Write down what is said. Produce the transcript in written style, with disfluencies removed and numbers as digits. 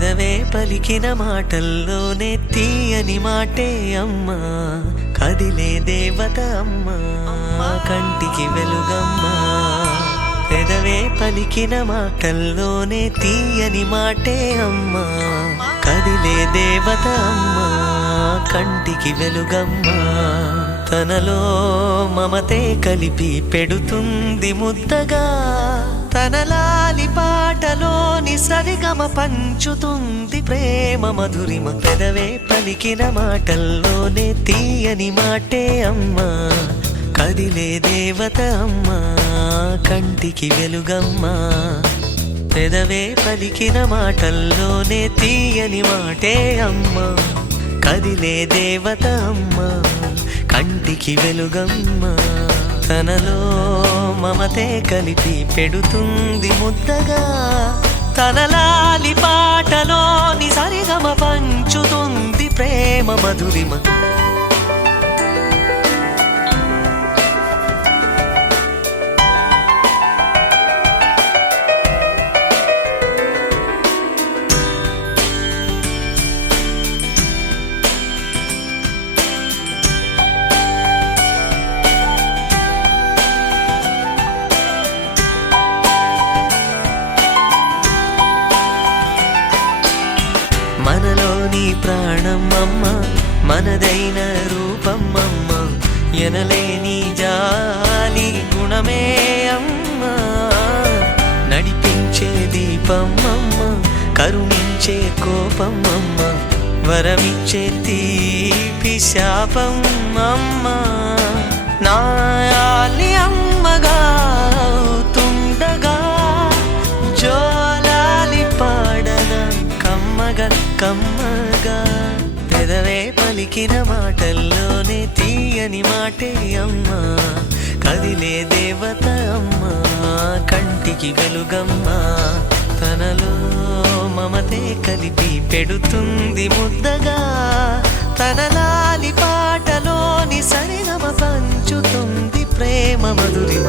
పెదవే పలికిన మాటల్లోనే తీయని మాటే అమ్మా, కదిలే దేవత అమ్మా, కంటికి వెలుగమ్మా. పెదవే పలికిన మాటల్లోనే తీయని మాటే అమ్మా, కదిలే దేవత అమ్మా, కంటికి వెలుగమ్మా. తనలో మమతే కలిపి పెడుతుంది ముద్దగా, తన లాలి పాటలోని సరిగమ పంచుతుంది ప్రేమ మధురిమ. పెదవే పలికిన మాటల్లోనే తీయని మాటే అమ్మా, కదిలే దేవత అమ్మా, కంటికి వెలుగమ్మా. పెదవే పలికిన మాటల్లోనే తీయని మాటే అమ్మా, కదిలే దేవత అమ్మా, కంటికి వెలుగమ్మా. తనలో మమతే కలిపి పెడుతుంది ముద్దగా, తన లాలి పాటలోని సరిగమ పంచుతుంది ప్రేమ మధురిమ. మనలోని ప్రాణం అమ్మ, మనదైన రూపం అమ్మ, ఎనలేని జాలి గుణమే అమ్మ. నడిపించే దీపం అమ్మ, కరుణించే కోపం అమ్మ, వరమిచ్చే తీపి శాపం అమ్మ. నాయాలి అమ్మగా అవుతుండగా, జోలాలి పాడన కమ్మగా కమ్మగా. పెదవే పలికిన మాటల్లోనే తీయని మాటే అమ్మా, కదిలే దేవత అమ్మా, కంటికి వెలుగమ్మా. తనలో మమతే కలిపి పెడుతుంది ముద్దగా, తన లాలి పాటలోని సరిగమ పంచుతుంది ప్రేమ మధురిమ.